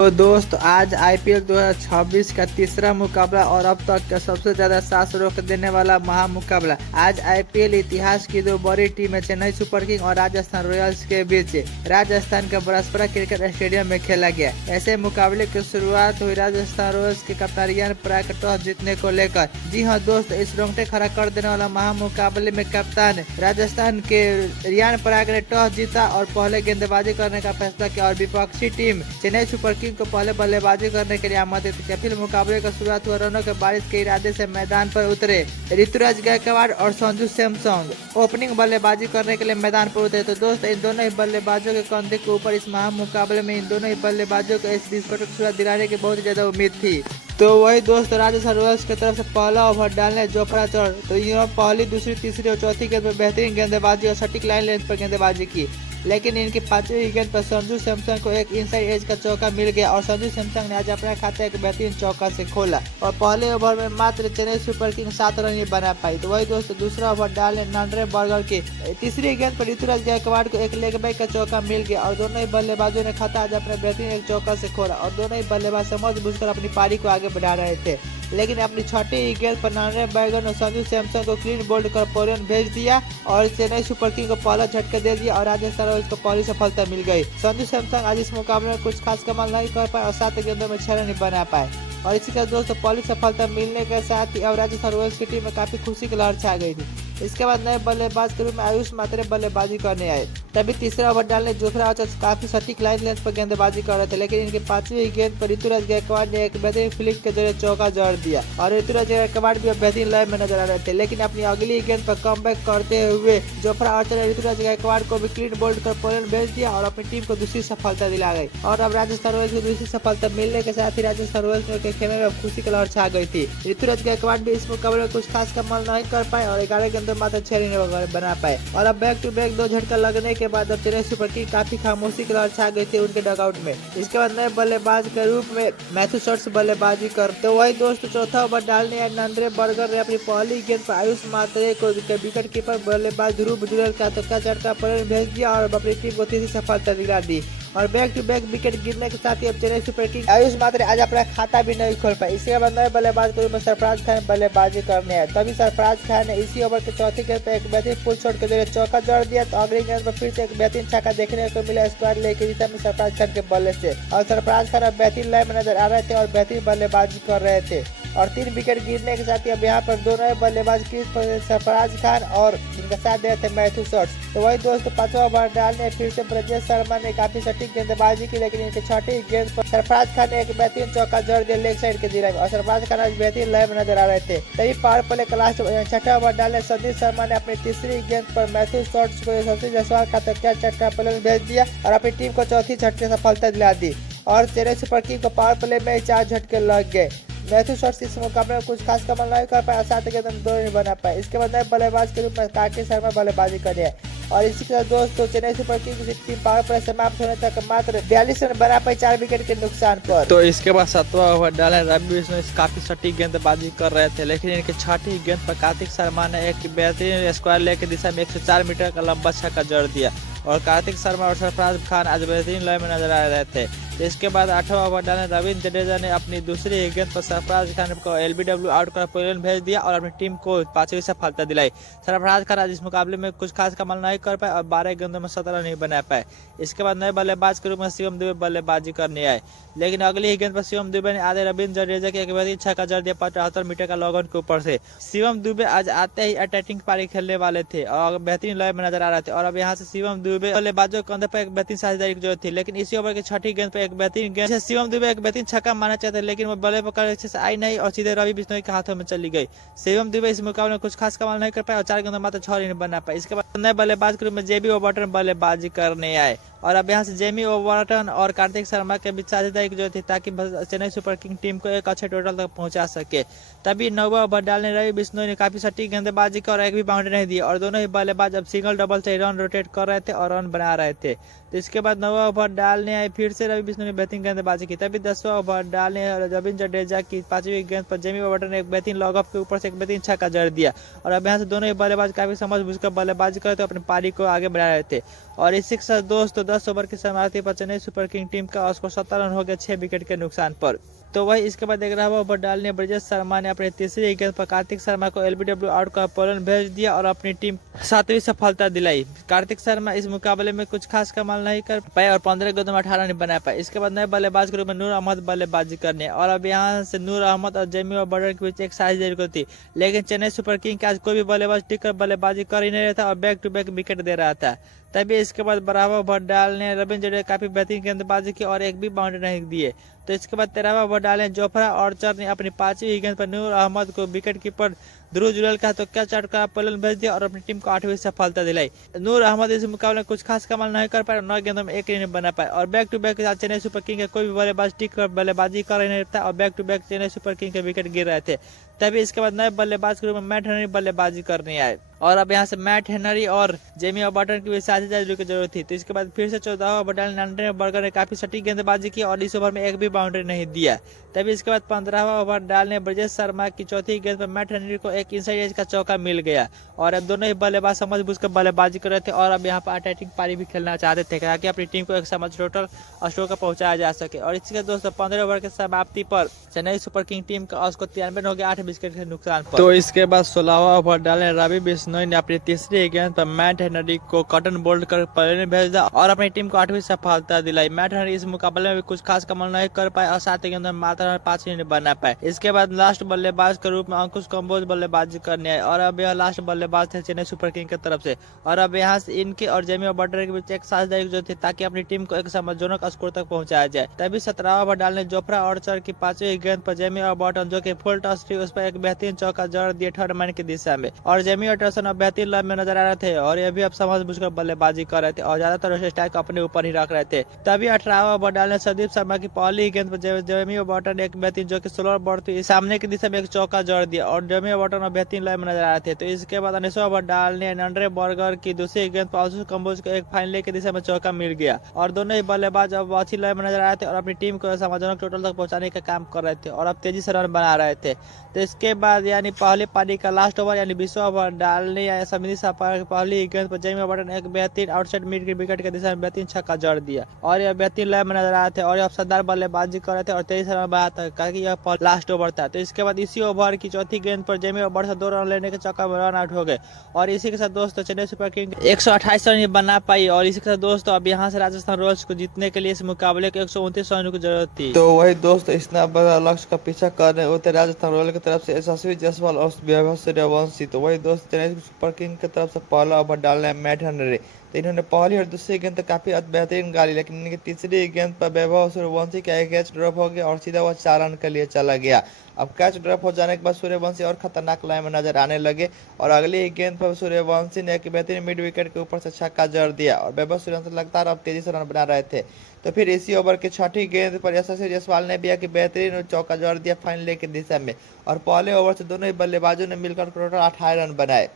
तो दोस्त आज आईपीएल 2026 का तीसरा मुकाबला और अब तक का सबसे ज्यादा सांस रोक देने वाला महामुकाबला आज आईपीएल इतिहास की दो बड़ी टीमें चेन्नई सुपर किंग और राजस्थान रॉयल्स के बीच राजस्थान के बरसपरा क्रिकेट स्टेडियम में खेला गया। ऐसे मुकाबले की शुरुआत हुई राजस्थान रॉयल्स के कप्तान रियान पराग टॉस जीतने को लेकर। जी हाँ दोस्त, इस रोंगटे खड़ा कर देने वाला महामुकाबले में कप्तान राजस्थान के रियान पराग ने टॉस जीता और पहले गेंदबाजी करने का फैसला किया और विपक्षी टीम चेन्नई सुपर किंग को पहले बल्लेबाजी करने के लिए आमंत्रित किया। फिर मुकाबले का शुरुआत हुआ रनों के बारिश के इरादे से मैदान पर उतरे ऋतुराज गायकवाड़ और संजू सैमसंग ओपनिंग बल्लेबाजी करने के लिए मैदान पर उतरे। तो दोस्त इन दोनों ही बल्लेबाजों के कंधे के ऊपर इस महामुकाबले में इन दोनों ही बल्लेबाजों को इस विस्फोटक शुरुआत दिलाने की बहुत ज्यादा उम्मीद थी। तो वही दोस्त राजस्थान रॉयल्स की तरफ से पहला ओवर डालने जोफ्रा चौड़ तो इन्होंने पहली दूसरी तीसरी और चौथी गेंद पर बेहतरीन गेंदबाजी और सटीक लाइन लेंथ पर गेंदबाजी की, लेकिन इनकी पांचवी गेंद पर संजू सैमसंग को एक इनसाइड एज का चौका मिल गया और संजू सैमसंग ने आज अपने खाते एक बेहतरीन चौका से खोला और पहले ओवर में मात्र चेन्नई सुपर किंग 7 रन ही बना पाई। तो वही दोस्त दूसरा ओवर डालने नांड्रे बर्गर की तीसरी गेंद पर ऋतुराज गायकवाड़ को एक लेग बैक का चौका मिल गया और दोनों ही बल्लेबाजों ने खाता आज अपने बेहतरीन एक चौका से खोला और दोनों ही बल्लेबाज समझ बूझकर अपनी पारी को आगे बढ़ा रहे थे, लेकिन अपनी छठी गेंद पर नांड्रे बैगन और संजू सैमसंग को क्लीन बोल्ड कर पोलियन भेज दिया और चेन्नई सुपर किंग को पहला झटका दे दिया और राजस्थान रॉयल्स को पहली सफलता मिल गई। संजू सैमसंग आज इस मुकाबले में कुछ खास कमाल नहीं कर पाए और 7 गेंदों में 6 रन नहीं बना पाए और इसी का दोस्तों पहली सफलता मिलने के साथ ही अब राजस्थान रॉयल्स की टीम में काफी खुशी की लहर छा गई थी। इसके बाद नए बल्लेबाज के रूप में आयुष मात्रे बल्लेबाजी करने आए। तभी तीसरा ओवर डालने जोफ्रा चौड़ काफी सटीक लाइन लेंथ पर गेंदबाजी कर रहे थे, लेकिन इनके पांचवी गेंद पर ऋतुराज गायकवाड़ ने एक बेहतरीन फ्लिक के जरिए चौका जड़ दिया और ऋतुराज गायकवाड़ भी बेहतरीन लय में नजर आ रहे थे, लेकिन अपनी अगली गेंद पर कमबैक करते हुए जोफ्रा आर्चर ने ऋतुराज गायकवाड़ को भी क्लीन बोल्ड कर पोलैंड भेज दिया और अपनी टीम को दूसरी सफलता दिला गई और अब राजस्थान रॉयल्स को दूसरी सफलता मिलने के साथ ही राजस्थान रॉयल्स के खेमे में खुशी की लहर छा गई थी। ऋतुराज गायकवाड़ भी इस मुकाबले में कुछ खास कमाल नहीं कर पाए और 11 गेंदों मात्र 6 रन बना पाए और अब बैक टू बैक 2 झटका लगने के बाद अब चेन्नई सुपर किंग काफी खामोशी की लहर छा गई थी उनके डगआउट में। इसके बाद नए बल्लेबाज के रूप में मैथ्यू शॉर्ट्स बल्लेबाजी करते वही दोस्त चौथा ओवर डालने आए नांड्रे बर्गर ने अपनी पहली गेंद पर आयुष मात्रे को विकेट कीपर बल्लेबाज ध्रुव जुरेल का तुक्का झटका पर भेज दिया और अपनी टीम को तीसरी सफलता दिला दी और बैक टू बैक विकेट गिरने के साथ ही अब चेन्नई सुपर किंग आयुष मात्रे आज अपना खाता भी नहीं खोल पाए। इसके बाद नए बल्लेबाज के रूप में सरफराज खान बल्लेबाजी करने आए। तभी सरफराज खान ने इसी ओवर के चौथी गेंद पर एक बेहतरीन फुल शॉट के जरिए चौका जड़ दिया तो अगली गेंद पर फिर से एक बेहतरीन छक्का देखने को मिला स्क्वायर लेके दिशा में सरफराज खान के बल्ले से और सरफराज खान अब बेहतरीन लाइन में नजर आ रहे थे और बेहतरीन बल्लेबाजी कर रहे थे और 3 विकेट गिरने के साथ ही अब यहाँ पर दोनों बल्लेबाज क्रीज पर सरफराज खान और इनका साथ दे रहे थे मैथ्यू शॉर्ट्स। तो वही दोस्तों पांचवा ओवर डालने फिर से ब्रजेश शर्मा ने काफी सटीक गेंदबाजी की, लेकिन इनके छठी गेंद पर सरफराज खान ने एक बेहतरीन चौका जड़ दिया लेग साइड के दिला और सरफराज खान आज बेहतरीन लय में नजर आ रहे थे। तभी पावर प्ले का लास्ट छठा ओवर डालने संदीप शर्मा ने अपनी तीसरी गेंद पर मैथ्यू शॉर्ट्स को यशस्वी जायसवाल का तकिया चटका प्ले भेज दिया और अपनी टीम को चौथी झटके सफलता दिला दी और चेन्नई सुपर किंग को पावर प्ले में 4 झटके लग गए। मैथ्यू शॉर्ट्स इस मुकाबले में कुछ खास कमाल नहीं कर पाए, 7 गेंदों में 2 नहीं बना पाए। इसके बाद नए बल्लेबाज के रूप में कार्तिक शर्मा बल्लेबाजी करे और इसी के साथ दोस्तों चेन्नई सुपर किंग की टीम पावर प्ले समाप्त होने तक मात्र 42 रन बना पाई 4 विकेट के नुकसान पर। तो इसके बाद 7वां ओवर डाले रवि बिश्नोई काफी सटीक गेंदबाजी कर रहे थे, लेकिन इनके छठी गेंद पर कार्तिक शर्मा ने एक बेहतरीन स्क्वायर लेग की दिशा में 104 मीटर का लंबा छक्का जड़ दिया और कार्तिक शर्मा और सरफराज खान आज बेहतरीन लय में नजर आ रहे थे। इसके बाद 8वां ओवर डालने रविंद्र जडेजा ने अपनी दूसरी गेंद पर सरफराज खान को एलबीडब्ल्यू आउट कर पोलैंड भेज दिया और अपनी टीम को 5वीं सफलता दिलाई। सरफराज खान आज इस मुकाबले में कुछ खास कमाल नहीं कर पाए और 12 गेंदों में 17 नहीं बना पाए। इसके बाद नए बल्लेबाज के रूप में शिवम दुबे बल्लेबाजी करने आए, लेकिन अगली ही गेंद पर शिवम दुबे ने आधे रविंद्र जडेजा के एक बेहतरीन छक्का जड़ दिया 75 मीटर का लॉग ऑन के ऊपर से। शिवम दुबे आज आते ही अटैकिंग पारी खेलने वाले थे और बेहतरीन लय में नजर आ रहे थे और अब यहाँ से शिवम दुबे बल्लेबाजों के कंधे पर एक बेहतरीन साझेदारी की जरूरत थी, लेकिन इसी ओवर की छठी गेंद पर एक बेहतरीन गेंद शिवम दुबे एक बेहतरीन छक्का मारना चाहते लेकिन वो बल्ले पकड़ अच्छे से आई नहीं और सीधे रवि बिश्नोई के हाथों में चली गई। शिवम दुबे इस मुकाबले में कुछ खास कमाल नहीं कर पाए और 4 गेंदों मात्र 6 रन बना पाए। इसके बाद नए बल्लेबाज के रूप में जेबी ओबर्टन बल्लेबाजी करने आए और अब यहाँ से जेमी ओबर्टन और कार्तिक शर्मा के बीच साझेदारी की जरूरत थी ताकि चेन्नई सुपर किंग टीम को एक अच्छे टोटल तक पहुंचा सके। तभी 9वां ओवर डालने रवि बिश्नोई ने काफी सटीक गेंदबाजी की और एक भी बाउंड्री नहीं दी और दोनों ही बल्लेबाज अब सिंगल डबल से रन रोटेट कर रहे थे और रन बना रहे थे। तो इसके बाद 9वां ओवर डालने आए फिर से रवि बिश्नोई ने बेहतरीन गेंदबाजी की। तभी 10वां ओवर डालने रविंद्र जडेजा की 5वीं गेंद पर जेमी वार्नर ने एक बेहतरीन लॉग ऑफ के ऊपर से एक बेहतरीन छक्का जड़ दिया और अब यहाँ से दोनों ही बल्लेबाज काफी समझ बुझकर बल्लेबाजी करते अपनी पारी को आगे बढ़ा रहे थे। और इसी के साथ दोस्तों 10 ओवर की समाप्ति पर चेन्नई सुपर किंग टीम का स्कोर 17 रन हो गया 6 विकेट के नुकसान पर। तो वही इसके बाद 11वां ओवर डालने ब्रिजेश शर्मा ने अपनी तीसरी गेंद पर कार्तिक शर्मा को एलबीडब्ल्यू आउट कर पोलैंड भेज दिया और अपनी टीम 7वीं सफलता दिलाई। कार्तिक शर्मा इस मुकाबले में कुछ खास कमाल नहीं कर पाए और 15 गेंदों में 18 रन बना पाए। इसके बाद नए बल्लेबाज के रूप में नूर अहमद बल्लेबाजी करने और अब यहाँ से नूर अहमद और जेमी वार्नर के बीच एक साझेदारी को थी, लेकिन चेन्नई सुपर किंग के आज कोई भी बल्लेबाज टिककर बल्लेबाजी कर ही नहीं रहा था और बैक टू बैक विकेट दे रहा था। तभी इसके बाद 12वां ओवर डालने रविंद्र जडेजा काफी बेहतरीन गेंदबाजी की और एक भी बाउंड्री नहीं दिए। तो इसके बाद 13वां ओवर डालने जोफ्रा आर्चर ने अपनी 5वीं गेंद पर नूर अहमद को विकेट कीपर ध्रुव जुरेल का तो क्या चट कर पोलैंड भेज दिया और अपनी टीम को 8वीं सफलता दिलाई। नूर अहमद इस मुकाबले में कुछ खास कमाल नहीं कर पाए, 9 गेंदों में 1 रन बना पाए और बैक टू बैक के साथ चेन्नई सुपर किंग के कोई भी बल्लेबाज टिक कर बल्लेबाजी कर नहीं रहता और back to back Chennai super king के विकेट गिर रहे थे। तभी इसके बाद नए बल्लेबाज के रूप में मैट हेनरी बल्लेबाजी करने आए और अब यहाँ से मैट हेनरी और जेमी वार्नर की साझेदारी की जरूरत थी। तो इसके बाद फिर से 14वां ओवर डालने एंड्रे बर्गर ने काफी सटीक गेंदबाजी की और इस ओवर में एक भी बाउंड्री नहीं दिया। तभी इसके बाद 15वां ओवर डालने ब्रिजेश शर्मा की चौथी गेंद पर मैट हेनरी को एक इनसाइड एज का चौका मिल गया और अब दोनों ही बल्लेबाज समझ बुझकर बल्लेबाजी कर रहे थे और अब यहाँ पर अटैकिंग पारी भी खेलना चाहते थे ताकि अपनी टीम को एक समझ टोटल स्कोर का पहुंचाया जा सके। और इसके दोस्तों 15 ओवर के समाप्ति पर चेन्नई सुपर किंग टीम का स्कोर 93 रन हो गया 8 विकेट के नुकसान पर। तो इसके बाद 16वां ओवर डालने रवि बिश्नोई ने अपनी तीसरी गेंद पर मैट हेनरी को कॉटन बोल्ड कर पोलैंड भेज दिया और अपनी टीम को 8वीं सफलता दिलाई। मैट हेनरी इस मुकाबले में भी कुछ खास कमाल नहीं कर पाए और 7 गेंदों में मात्र 5 रन बना पाए। इसके बाद लास्ट बल्लेबाज के रूप में अंकुश कंबोज बल्लेबाजी करने आए और अब यह लास्ट बल्लेबाज थे चेन्नई सुपर किंग की तरफ से और अब यहाँ से इनके और जेमी वार्नर के बीच एक साझेदारी जो थी ताकि अपनी टीम को एक समझजनक स्कोर तक पहुंचाया जाए। तभी 17वां ओवर डालने जोफ्रा आर्चर की 5वीं गेंद पर जेमी वार्नर जो कि फुल टॉस थी उस पर एक बेहतरीन चौका जड़ दिए थर्ड मैन की दिशा में और जेमी वार्नर अब बेहतरीन लाइन में नजर आ रहे थे और ये भी अब समझ बुझकर बल्लेबाजी कर रहे थे और ज्यादातर स्ट्राइक अपने ऊपर ही रख रहे थे। तभी 18वां ओवर डालने संदीप शर्मा की पहली गेंद पर जेमी वार्नर ने एक बेहतरीन जो कि स्लोअर बॉल थी सामने की दिशा में एक चौका जड़ दिया और जेमी वार्नर बेहतरीन लाइन में नजर आ रहे थे। तो इसके बाद 19वां ओवर डालने एंड्रे बर्गर की दूसरी गेंद पर अंकुश कंबोज को एक फाइनल की दिशा में चौका मिल गया और दोनों ही बल्लेबाज अब अच्छी लाइन में नजर आ रहे थे और अपनी टीम को समझजनक टोटल तक पहुंचाने का काम कर रहे थे और अब तेजी से रन बना रहे थे। तो इसके बाद यानी पहली पारी का लास्ट ओवर यानी 20वां ओवर डालने या समिति पहली गेंद पर जेमी वार्नर ने एक बेहतरीन आउटसाइड मिड विकेट की दिशा में बेहतरीन छक्का जड़ दिया और यह बेहतरीन लाइन में नजर आ रहे थे और अब शानदार बल्लेबाजी कर रहे थे और 23 रन बनाया था क्योंकि यह लास्ट ओवर था। तो इसके बाद इसी ओवर की चौथी गेंद पर जेमी वार्नर से 2 रन लेने के चक्कर में रन आउट हो गए और इसी के साथ दोस्तों चेन्नई सुपर किंग 128 रन बना पाई और इसी के साथ दोस्तों अब यहाँ से राजस्थान रॉयल्स को जीतने के लिए इस मुकाबले को 129 रन की जरूरत थी। तो वही दोस्त इतना बड़ा लक्ष्य का पीछा कर रहे होते राजस्थान रॉयल की तरफ से यशस्वी जायसवाल और वैभव सूर्यवंशी। तो वही दोस्त चेन्नई सुपर किंग की तरफ से पहला ओवर डालना है मैट हेनरी। तो इन्होंने पहली और दूसरी गेंद तक काफी बेहतरीन गाली, लेकिन इनकी तीसरी गेंद पर वैभव सूर्यवंशी का एक कैच ड्रॉप हो गया और सीधा वह 4 रन के लिए चला गया। अब कैच ड्रॉप हो जाने के बाद सूर्यवंशी और खतरनाक लाइन में नजर आने लगे और अगली ही गेंद पर सूर्यवंशी ने एक बेहतरीन मिड विकेट के ऊपर से छक्का जड़ दिया और वैभव सूर्यवंशी लगातार अब तेजी से रन बना रहे थे। तो फिर इसी ओवर की छठी गेंद पर यशस्वी जायसवाल ने भी एक बेहतरीन चौका जड़ दिया फाइनल की दिशा में और पहले ओवर से दोनों ही बल्लेबाजों ने मिलकर टोटल 18 रन बनाए।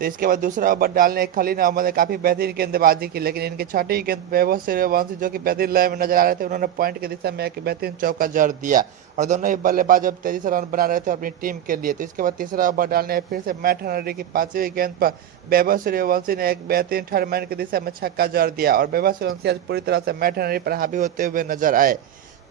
तो इसके बाद दूसरा ओवर डालने खलील अहमद ने काफी बेहतरीन गेंदबाजी की, लेकिन इनकी छठी गेंद वैभव सूर्यवंशी जो कि बेहतरीन लाइन में नजर आ रहे थे उन्होंने पॉइंट की दिशा में एक बेहतरीन चौका जड़ दिया और दोनों ही बल्लेबाज अब तेजी से रन बना रहे थे अपनी टीम के लिए। तो इसके बाद तीसरा ओवर डालने फिर से मैट हेनरी की 5वीं गेंद पर वैभव सूर्यवंशी ने एक बेहतरीन थर्ड मैन की दिशा में छक्का जड़ दिया और वैभव सूर्यवंशी आज पूरी तरह से मैट हेनरी पर हावी होते हुए नजर आए।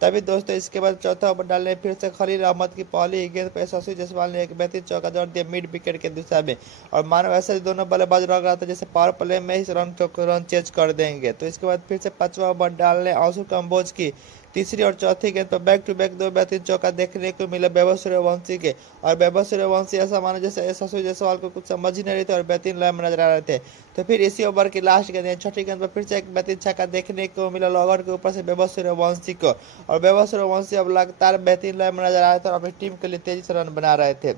तभी दोस्तों इसके बाद चौथा ओवर डालने फिर से खलील अहमद की पहली गेंद पर यशस्वी जायसवाल ने एक बेहतरीन चौका जड़ दिया मिड विकेट के दिशा में और मानो ऐसे दोनों बल्लेबाज लग रहा था जैसे पावर प्ले में ही रन चेज कर देंगे। तो इसके बाद फिर से 5वां ओवर डालने अंकुश कंबोज की तीसरी और चौथी गेंद पर बैक टू बैक 2 बेहतरीन चौका देखने को मिला वैभव सूर्यवंशी के और वैभव सूर्यवंशी ऐसा मानो जैसे यशस्वी जायसवाल को कुछ समझ ही नहीं रहे थे और बेहतरीन लाइन में नजर आ रहे थे। तो फिर इसी ओवर की लास्ट गेंद छठी गेंद पर फिर से एक बेहतरीन छक्का देखने को मिला लॉगर के ऊपर से वैभव सूर्यवंशी को और वैभव सूर्यवंशी अब लगातार बेहतरीन लाइन में नजर आ रहे थे और अपनी टीम के लिए तेजी से रन बना रहे थे।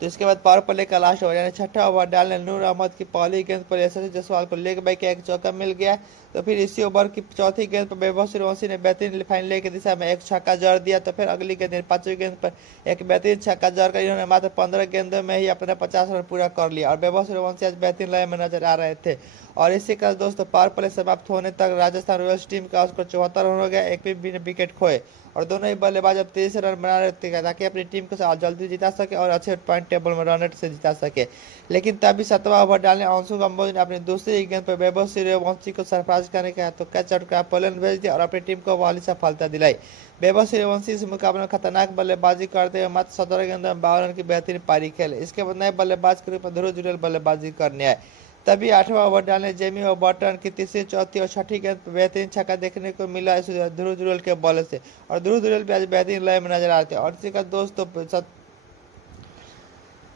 तो इसके बाद पावर प्ले का लास्ट ओवर यानी छठा ओवर डालने नूर अहमद की पहली गेंद पर यशस्वी जायसवाल को लेग बाई का एक चौका मिल गया तो फिर इसी ओवर की चौथी गेंद पर वैभव सूर्यवंशी ने बेहतरीन फाइनल की दिशा में एक छक्का जड़ दिया। तो फिर अगली गेंद पांचवी गेंद पर एक बेहतरीन छक्का जड़ कर इन्होंने मात्र 15 गेंदों में ही अपने 50 रन पूरा कर लिया और वैभव सूर्यवंशी आज बेहतरीन लय में नजर आ रहे थे। और इसी का दोस्तों पावर प्ले समाप्त होने तक राजस्थान रॉयल्स टीम का स्कोर 74 रन हो गया, एक भी विकेट खोए और दोनों ही बल्लेबाज अब 23 रन बना रहे थे ताकि अपनी टीम को जल्दी जिता सके और अच्छे पॉइंट टेबल में रन रेट से जिता सके। लेकिन तभी 7वां ओवर डालने अंशु कंबोज ने अपनी दूसरी गेंद पर वैभव सूर्यवंशी को सरफराज करने का तो कैच आउट का पलन भेज दिया और अपनी टीम को वाली सफलता दिलाई। वैभव सूर्यवंशी इस मुकाबले में खतरनाक बल्लेबाजी करते हुए मात्र 17 गेंदों में 52 रन की बेहतरीन पारी खेले। इसके बाद नए बल्लेबाज के रूप में ध्रुव जुरेल बल्लेबाजी करने आए। तभी 8वां ओवर डालने जेमी ओबर्टन की तीसरी, चौथी और छठी गेंद पर बेहतरीन छक्का देखने को मिला ध्रुव जुरेल के बॉल से और ध्रुव जुरेल भी आज बेहतरीन लय में नजर आते हैं।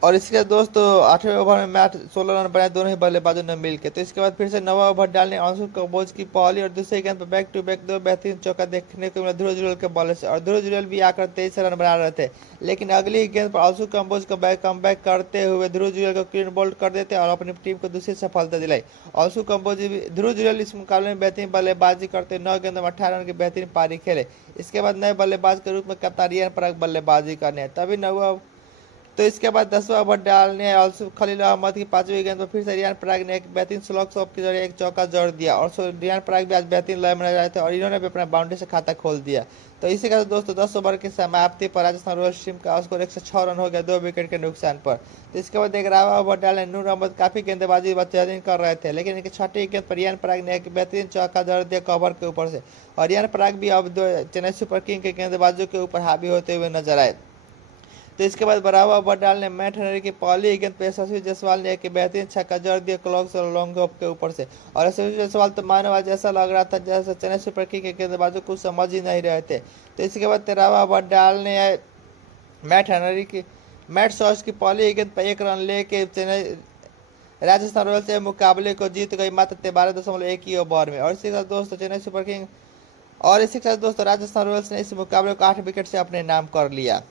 और इसके दोस्तों 8वें ओवर में मैच 16 रन बनाए दोनों ही बल्लेबाजों ने मिलकर। तो इसके बाद फिर से 9वां ओवर डालने अंशु कंबोज की पहली और दूसरी गेंद पर बैक टू बैक दो बेहतरीन चौका देखने को मिला ध्रुव जुरेल के बॉल से और ध्रुव जुरेल भी आकर 23 रन बना रहे थे। लेकिन अगली गेंद पर अंशु कंबोज को कम बैक करते हुए ध्रुव जुरेल को क्लीन बोल्ड कर देते और अपनी टीम को दूसरी सफलता दिलाई। अंशु कंबोज ध्रुव जुरेल इस मुकाबले में बेहतरीन बल्लेबाजी करते 9 गेंदों में 18 रन की बेहतरीन पारी खेले। इसके बाद नए बल्लेबाज के रूप में कप्तान रियान पराग बल्लेबाजी करने तभी तो इसके बाद 10वां ओवर डालने खलील अहमद की 5वीं गेंद पर फिर से रियान पराग ने एक बेहतरीन स्लॉग शॉट के जरिए एक चौका जोड़ दिया और रियान पराग भी आज बेहतरीन लय में रहे थे और इन्होंने भी अपना बाउंड्री से खाता खोल दिया। तो इसी के साथ दोस्तों 10 ओवर की समाप्ति पर राजस्थान रॉयल्स टीम का स्कोर 106 रन हो गया 2 विकेट के नुकसान पर। तो इसके बाद 11वां ओवर डालने नूर अहमद काफी गेंदबाजी बेहतरीन कर रहे थे लेकिन इनकी छठी गेंद पर रियान पराग ने एक बेहतरीन चौका जोड़ दिया कवर के ऊपर से और रियान पराग भी अब चेन्नई सुपर किंग के गेंदबाजों के ऊपर हावी होते हुए नजर आए। तो इसके बाद 12वां ओवर डालने मैट हेनरी की पहली गेंद पर यशस्वी जायसवाल ने एक बेहतरीन छक्का जड़ दिया क्लॉक्स और लॉन्ग ऑफ के ऊपर से और यशस्वी जायसवाल तो मानो आज ऐसा लग रहा था जैसे चेन्नई सुपर किंग के गेंदबाजों को समझ ही नहीं रहे थे। तो इसके बाद 13वां ओवर डालने मैट सॉस की पहली गेंद पर 1 रन लेके चेन्नई राजस्थान रॉयल्स से मुकाबले को जीत गई मात्र 12.1 ही ओवर में। और इसी के साथ दोस्तों राजस्थान रॉयल्स ने इस मुकाबले को 8 विकेट से अपने नाम कर लिया।